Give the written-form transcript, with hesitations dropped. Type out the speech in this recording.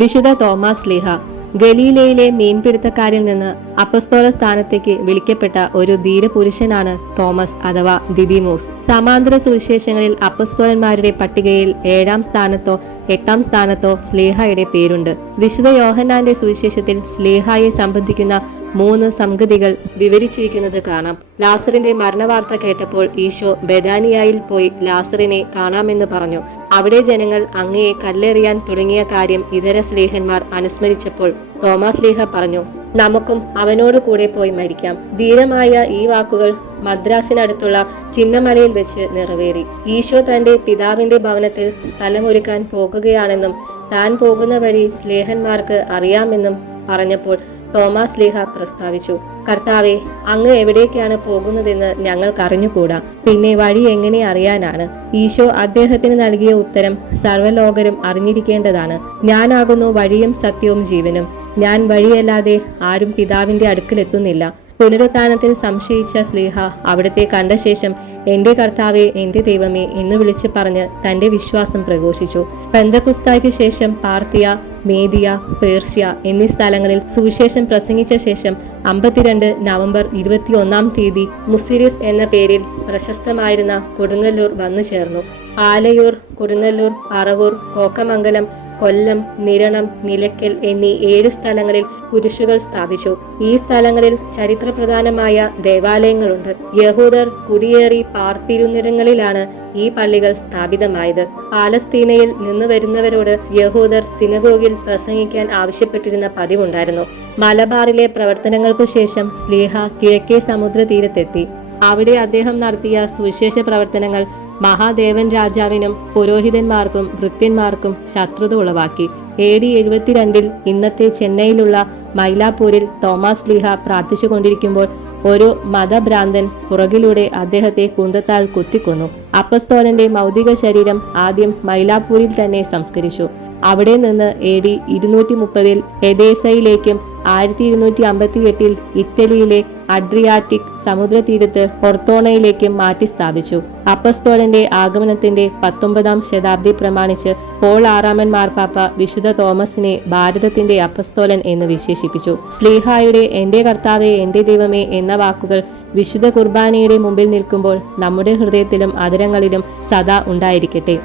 വിശുദ്ധ തോമാസ് ശ്ലീഹ ഗലീലയിലെ മീൻപിടുത്തക്കാരിൽ നിന്ന് അപ്പസ്തോല സ്ഥാനത്തേക്ക് വിളിക്കപ്പെട്ട ഒരു ധീരപുരുഷനാണ് തോമസ് അഥവാ ദിദിമോസ്. സമാന്തര സുവിശേഷങ്ങളിൽ അപ്പസ്തോലന്മാരുടെ പട്ടികയിൽ 7-ാം സ്ഥാനത്തോ 8-ാം സ്ഥാനത്തോ ശ്ലീഹായുടെ പേരുണ്ട്. വിശുദ്ധ യോഹന്നാന്റെ സുവിശേഷത്തിൽ ശ്ലീഹായെ സംബന്ധിക്കുന്ന 3 സംഗതികൾ വിവരിച്ചിരിക്കുന്നത് കാണാം. ലാസറിന്റെ മരണവാർത്ത കേട്ടപ്പോൾ ഈശോ ബെഥാനിയായിൽ പോയി ലാസറിനെ കാണാമെന്ന് പറഞ്ഞു. അവിടെ ജനങ്ങൾ അങ്ങയെ കല്ലെറിയാൻ തുടങ്ങിയ കാര്യം ഇതര ശ്ലീഹന്മാർ അനുസ്മരിച്ചപ്പോൾ തോമാസ് ശ്ലീഹ പറഞ്ഞു, നമുക്കും അവനോട് കൂടെ പോയി മരിക്കാം. ധീരമായ ഈ വാക്കുകൾ മദ്രാസിനടുത്തുള്ള ചിന്നമലയിൽ വെച്ച് നിറവേറി. ഈശോ തന്റെ പിതാവിന്റെ ഭവനത്തിൽ സ്ഥലമൊരുക്കാൻ പോകുകയാണെന്നും താൻ പോകുന്ന വഴി ശ്ലീഹന്മാർക്ക് അറിയാമെന്നും പറഞ്ഞപ്പോൾ തോമാസ് ശ്ലീഹ പ്രസ്താവിച്ചു, കർത്താവെ, അങ്ങ് എവിടേക്കാണ് പോകുന്നതെന്ന് ഞങ്ങൾക്കറിഞ്ഞുകൂടാ, പിന്നെ വഴി എങ്ങനെ അറിയാനാണ്? ഈശോ അദ്ദേഹത്തിന് നൽകിയ ഉത്തരം സർവ്വലോകരും അറിഞ്ഞിരിക്കേണ്ടതാണ്. ഞാനാകുന്നു വഴിയും സത്യവും ജീവനും. ഞാൻ വഴിയല്ലാതെ ആരും പിതാവിന്റെ അടുക്കലെത്തുന്നില്ല. പുനരുത്ഥാനത്തിൽ സംശയിച്ച ശ്ലീഹ അവിടുത്തെ കണ്ട ശേഷം എന്റെ കർത്താവെ, എന്റെ ദൈവമേ എന്ന് വിളിച്ചു പറഞ്ഞ് തന്റെ വിശ്വാസം പ്രഘോഷിച്ചു. പെന്തക്കുസ്തായ്ക്ക് ശേഷം പാർത്തിയ, മേദിയ, പേർഷ്യ എന്നീ സ്ഥലങ്ങളിൽ സുവിശേഷം പ്രസംഗിച്ച ശേഷം 52 നവംബർ 21-ാം തീയതി മുസിരിസ് എന്ന പേരിൽ പ്രശസ്തമായിരുന്ന കൊടുങ്ങല്ലൂർ വന്നു ചേർന്നു. ആലയൂർ, കൊടുങ്ങല്ലൂർ, പറവൂർ, കോക്കമംഗലം, കൊല്ലം, നിരണം, നിലയ്ക്കൽ എന്നീ 7 സ്ഥലങ്ങളിൽ കുരിശുകൾ സ്ഥാപിച്ചു. ഈ സ്ഥലങ്ങളിൽ ചരിത്രപ്രധാനമായ ദേവാലയങ്ങളുണ്ട്. യഹൂദർ കുടിയേറി പാർത്തിരുന്നിടങ്ങളിലാണ് ഈ പള്ളികൾ സ്ഥാപിതമായത്. പാലസ്തീനയിൽ നിന്ന് വരുന്നവരോട് യഹൂദർ സിനഗോഗിൽ പ്രസംഗിക്കാൻ ആവശ്യപ്പെട്ടിരുന്ന പതിവുണ്ടായിരുന്നു. മലബാറിലെ പ്രവർത്തനങ്ങൾക്കു ശേഷം ശ്ലീഹ കിഴക്കേ സമുദ്രതീരത്തെത്തി. അവിടെ അദ്ദേഹം നടത്തിയ സുവിശേഷ പ്രവർത്തനങ്ങൾ മഹാദേവൻ രാജാവിനും പുരോഹിതന്മാർക്കും ഭൃത്യന്മാർക്കും ശത്രുത ഉളവാക്കി. AD 72 ഇന്നത്തെ ചെന്നൈയിലുള്ള മൈലാപ്പൂരിൽ തോമാസ് ശ്ലീഹ പ്രാർത്ഥിച്ചുകൊണ്ടിരിക്കുമ്പോൾ ഒരു മതഭ്രാന്തൻ പുറകിലൂടെ അദ്ദേഹത്തെ കുന്തത്താൽ കുത്തിക്കൊന്നു. അപ്പസ്തോലന്റെ ഭൗതിക ശരീരം ആദ്യം മൈലാപ്പൂരിൽ തന്നെ സംസ്കരിച്ചു. അവിടെ നിന്ന് AD 230 എദേസയിലേക്കും 1258 ഇറ്റലിയിലെ അഡ്രിയാറ്റിക് സമുദ്രതീരത്ത് ഒർത്തോണയിലേക്കും മാറ്റി സ്ഥാപിച്ചു. അപ്പസ്തോലന്റെ ആഗമനത്തിന്റെ 19-ാം ശതാബ്ദി പ്രമാണിച്ച് പോൾ 6-ാമൻ മാർപ്പാപ്പ വിശുദ്ധ തോമസിനെ ഭാരതത്തിന്റെ അപ്പസ്തോലൻ എന്ന് വിശേഷിപ്പിച്ചു. ശ്ലീഹായുടെ എന്റെ കർത്താവെ, എന്റെ ദൈവമേ എന്ന വാക്കുകൾ വിശുദ്ധ കുർബാനയുടെ മുമ്പിൽ നിൽക്കുമ്പോൾ നമ്മുടെ ഹൃദയത്തിലും അധരങ്ങളിലും സദാ ഉണ്ടായിരിക്കട്ടെ.